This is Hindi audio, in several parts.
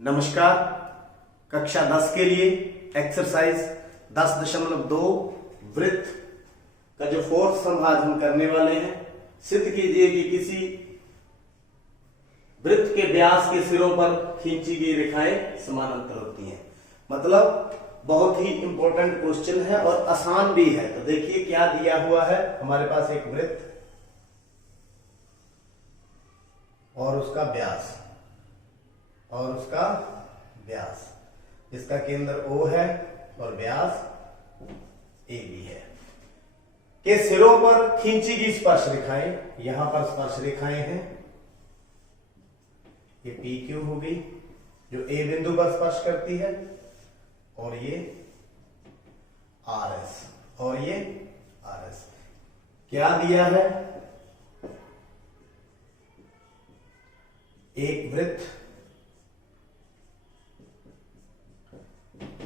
नमस्कार। कक्षा 10 के लिए एक्सरसाइज 10.2 वृत्त का जो फोर्थ सम आज हम करने वाले हैं। सिद्ध कीजिए कि किसी वृत्त के व्यास के सिरों पर खींची गई रेखाएं समानांतर होती हैं। मतलब बहुत ही इंपॉर्टेंट क्वेश्चन है और आसान भी है। तो देखिए क्या दिया हुआ है। हमारे पास एक वृत्त और उसका व्यास जिसका केंद्र O है और व्यास AB है, के सिरों पर खींची गई स्पर्श रेखाएं। यहां पर स्पर्श रेखाएं हैं। ये PQ हो गई जो A बिंदु पर स्पर्श करती है, और ये RS क्या दिया है। एक वृत्त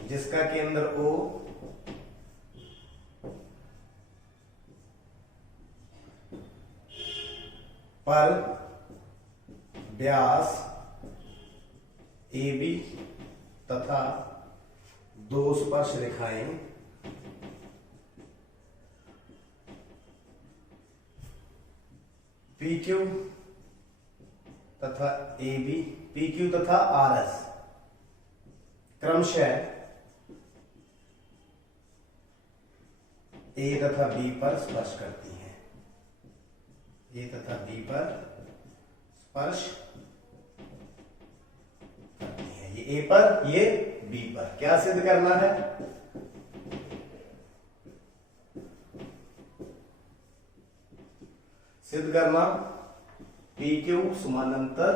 जिसका केंद्र O पर व्यास AB तथा दो स्पर्श रेखाएं PQ तथा AB, PQ तथा RS क्रमशः A तथा B पर स्पर्श करती हैं। A तथा B पर स्पर्श करती हैं। ये A पर, ये B पर। क्या सिद्ध करना है। सिद्ध करना PQ समानांतर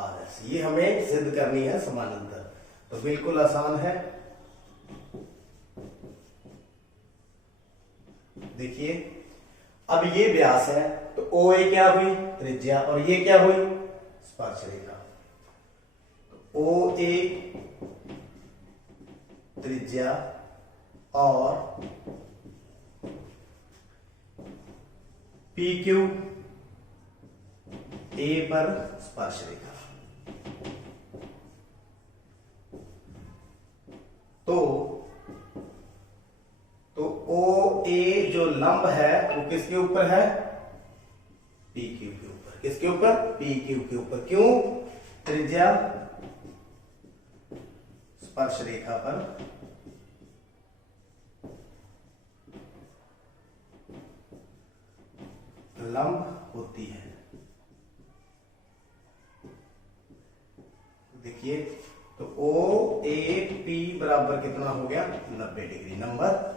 RS। ये हमें सिद्ध करनी है समानांतर। तो बिल्कुल आसान है। देखिए अब ये व्यास है तो OA क्या हुई, त्रिज्या, और ये क्या हुई, स्पर्श रेखा। तो OA त्रिज्या और PQ A पर स्पर्श रेखा। तो OA जो लंब है वो किसके ऊपर है, PQ के ऊपर। किसके ऊपर, PQ के ऊपर। क्यों, त्रिज्या स्पर्श रेखा पर लंब होती है। देखिए तो OAP बराबर कितना हो गया, 90 डिग्री। नंबर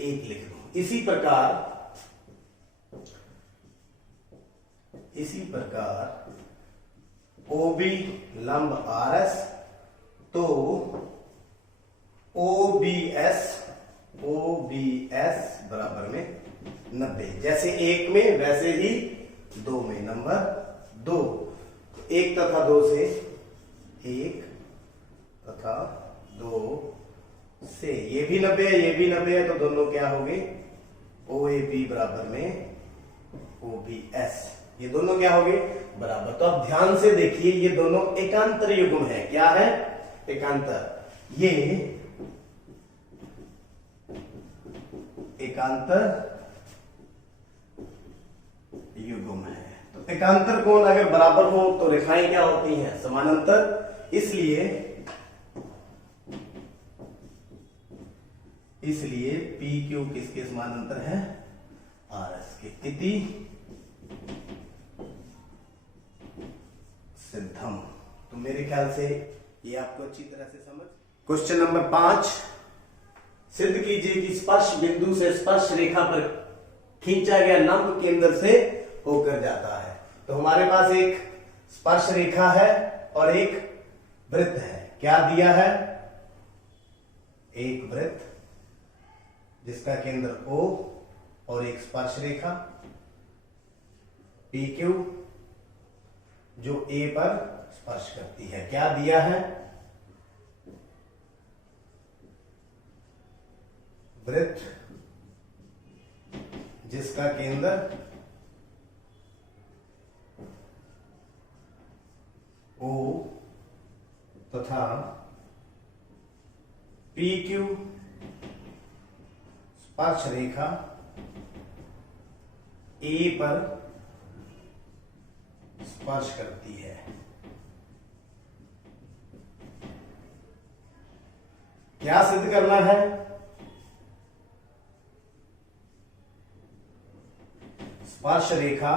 1 लिख दो। इसी प्रकार OB लंब RS, तो OBS बराबर में 90। जैसे 1 में वैसे ही 2 में। नंबर 2, 1 तथा 2 से 1 तथा 2 से ये भी 90 है, ये भी 90 है, तो दोनों क्या हो गए, OAB बराबर में OBS। ये दोनों क्या हो गए, बराबर। तो अब ध्यान से देखिए, ये दोनों एकांतर युग्म है। क्या है, एकांतर। ये एकांतर युग्म है। तो एकांतर कोण अगर बराबर हो तो रेखाएं क्या होती हैं, समानांतर। इसलिए PQ किसके समानांतर है, RS के। इति सिद्धम। तो मेरे ख्याल से ये आपको अच्छी तरह से समझ। क्वेश्चन नंबर 5, सिद्ध कीजिए कि स्पर्श बिंदु से स्पर्श रेखा पर खींचा गया लंब केंद्र से होकर जाता है। तो हमारे पास एक स्पर्श रेखा है और एक वृत्त है। क्या दिया है, एक वृत्त जिसका केंद्र O और एक स्पर्श रेखा PQ जो A पर स्पर्श करती है। क्या दिया है, वृत्त जिसका केंद्र O तथा पी क्यू स्पर्श रेखा ए पर स्पर्श करती है। क्या सिद्ध करना है? स्पर्श रेखा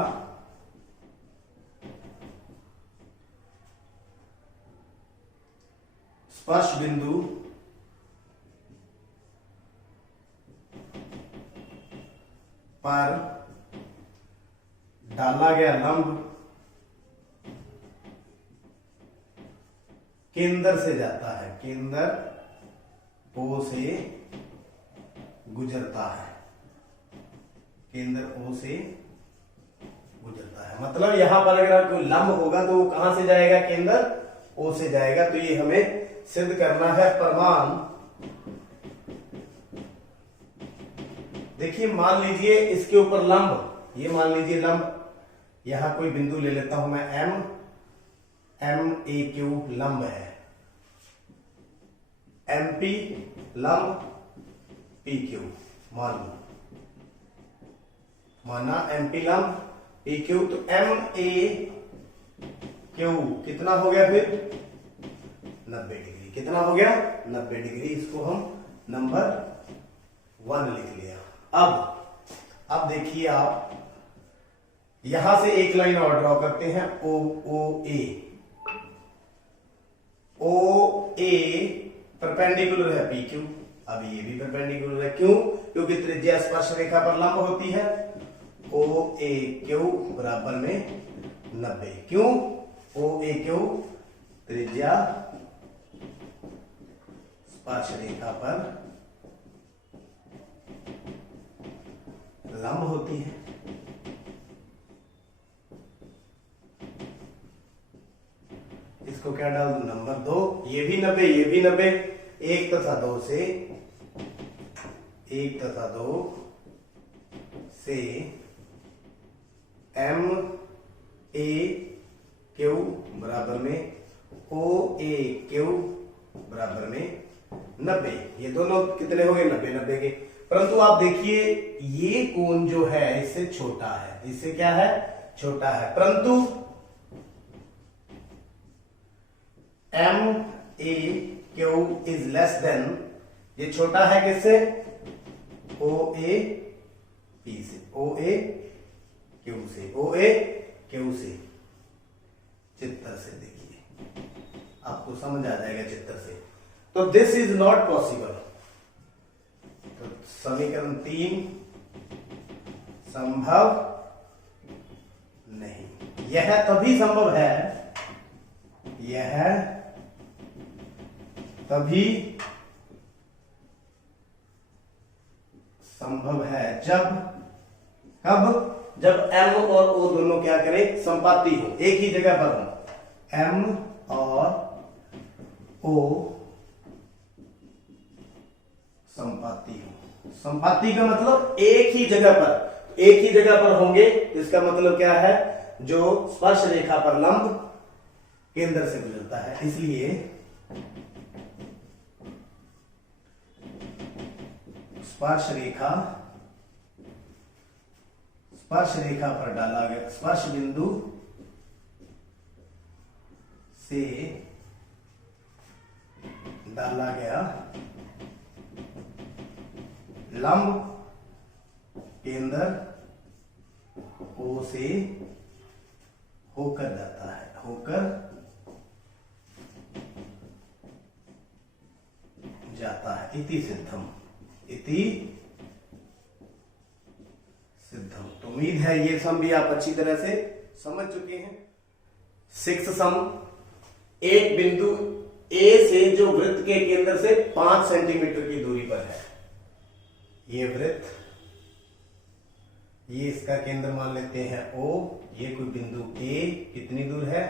स्पर्श बिंदु पर डाला गया लंब केंद्र से जाता है, केंद्र ओ से गुजरता है, केंद्र ओ से गुजरता है। मतलब यहां पर अगर कोई लंब होगा तो वो कहां से जाएगा? केंद्र ओ से जाएगा। तो ये हमें सिद्ध करना है प्रमाण। देखिए मान लीजिए इसके ऊपर लंब, ये मान लीजिए लंब, यहां कोई बिंदु ले लेता हूं मैं एम ए क्यू लंब है, एम पी लंब पी क्यू मान लो, माना एम पी लंब पी क्यू। तो एम ए क्यू कितना हो गया फिर? 90 डिग्री। कितना हो गया? 90 डिग्री। इसको हम नंबर 1 लिख लिया। अब देखिए आप यहां से एक लाइन और ड्रॉ करते हैं, ओ ए परपेंडिकुलर है पी क्यू। अब ये भी परपेंडिकुलर है, क्यों? क्योंकि त्रिज्या स्पर्श रेखा पर लंब होती है। ओ ए क्यू बराबर में 90। क्यों? ओ ए क्यू त्रिज्या स्पर्श रेखा पर लंब होती है। इसको क्या डाल दूं? नंबर 2। ये भी 90, ये भी 90। 1 तथा 2 से, 1 तथा 2 से एम ए क्यू बराबर में ओ ए क्यू बराबर में 90। ये दोनों कितने हो गए? 90 के। परंतु आप देखिए ये कोण जो है इससे छोटा है, इससे क्या है? छोटा है। परंतु M A Q is less than, ये छोटा है किससे? ओ ए पी से, ओ ए क्यू से, ओ ए क्यू से। चित्र से देखिए आपको समझ आ जाएगा चित्र से। तो दिस इज नॉट पॉसिबल। तो समीकरण 3 संभव नहीं। यह तभी संभव है, यह तभी संभव है कब? जब M और O दोनों क्या करें? संपाती हो, एक ही जगह पर हो। M और O संपाती हो। संपाती का मतलब एक ही जगह पर, एक ही जगह पर होंगे। इसका मतलब क्या है? जो स्पर्श रेखा पर लंब केंद्र से गुजरता है। इसलिए स्पर्श रेखा पर डाला गया स्पर्श बिंदु से डाला गया लंब केंद्र ओ से होकर जाता है, होकर जाता है। इति सिद्धम, इति सिद्धम। तो उम्मीद है ये सम भी आप अच्छी तरह से समझ चुके हैं। 6th सम, एक बिंदु ए से जो वृत्त के केंद्र से 5 सेंटीमीटर की दूरी पर है, ये वृत्त, ये इसका केंद्र मान लेते हैं O, ये कोई बिंदु A कितनी दूर है?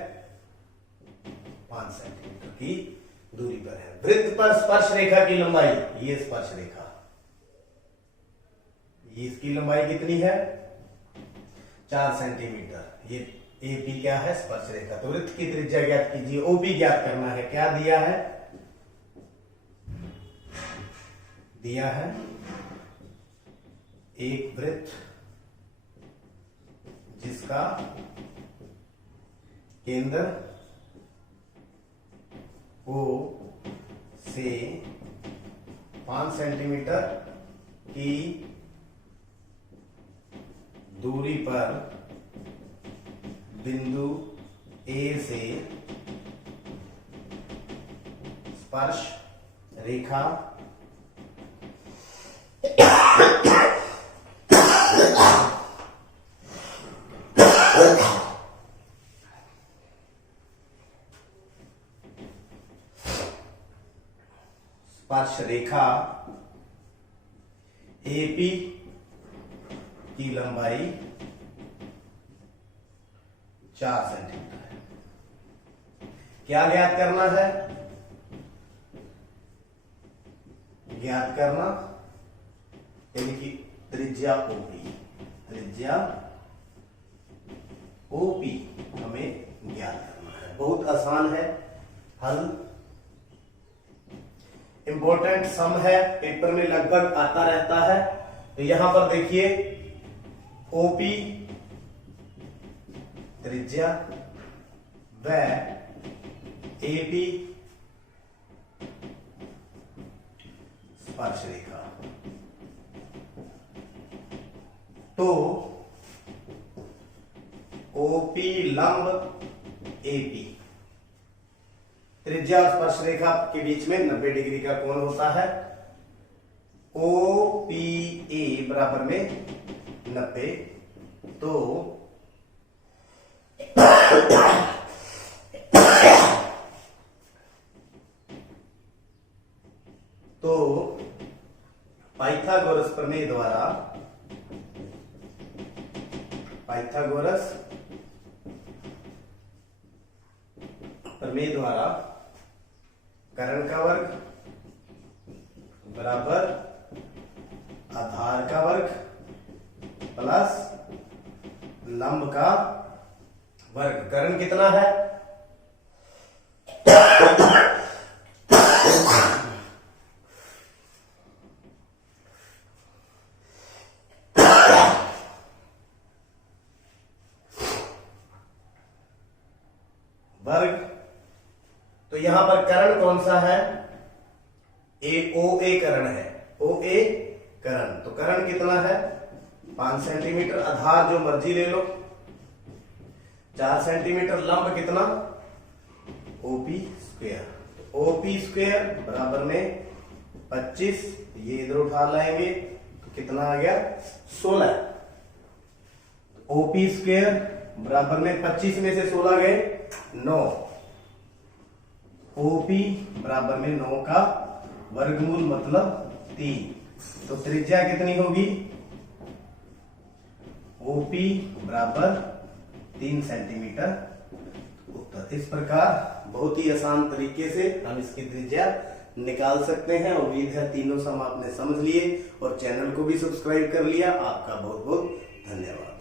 5 सेंटीमीटर की दूरी पर है। वृत्त पर स्पर्श रेखा की लंबाई, ये स्पर्श रेखा, ये इसकी लंबाई कितनी है? 4 सेंटीमीटर। ये एपी क्या है? स्पर्श रेखा। तो वृत्त की त्रिज्या ज्ञात कीजिए। ओपी ज्ञात करना है। क्या दिया है? दिया है एक वृत्त जिसका केंद्र O से 5 सेंटीमीटर की दूरी पर बिंदु A से स्पर्श रेखा स्पर्श रेखा एपी की लंबाई 4 सेंटीमीटर है। क्या ज्ञात करना है? ज्ञात करना यानी कि त्रिज्या ओपी, त्रिज्या ओपी हमें ज्ञात करना है। बहुत आसान है हल। इंपॉर्टेंट सम है, पेपर में लगभग आता रहता है। तो यहां पर देखिए ओपी त्रिज्या व एपी स्पर्श रेखा। तो ओपी लंब एपी, त्रिज्या और स्पर्श रेखा के बीच में 90 डिग्री का कोण होता है। OPA बराबर में 90। तो पाइथागोरस प्रमेय द्वारा कर्ण का वर्ग बराबर आधार का वर्ग प्लस लंब का वर्ग। कर्ण कितना है? वर्ग। तो यहां पर कर्ण कौन सा है? OA कर्ण है। OA कर्ण। तो कर्ण कितना है? 5 सेंटीमीटर। आधार जो मर्जी ले लो, 4 सेंटीमीटर। लंब कितना? OP square. तो OP स्क्वायर बराबर में 25, ये इधर उठा लाएंगे तो कितना आ गया? 16। OP स्क्वायर बराबर में 25 में से 16 गए 9। OP बराबर में 9 का वर्गमूल मतलब 3। तो त्रिज्या कितनी होगी? OP बराबर 3 सेंटीमीटर उत्तर। इस प्रकार बहुत ही आसान तरीके से हम इसकी त्रिज्या निकाल सकते हैं। उम्मीद है तीनों सम आपने समझ लिए और चैनल को भी सब्सक्राइब कर लिया। आपका बहुत बहुत धन्यवाद।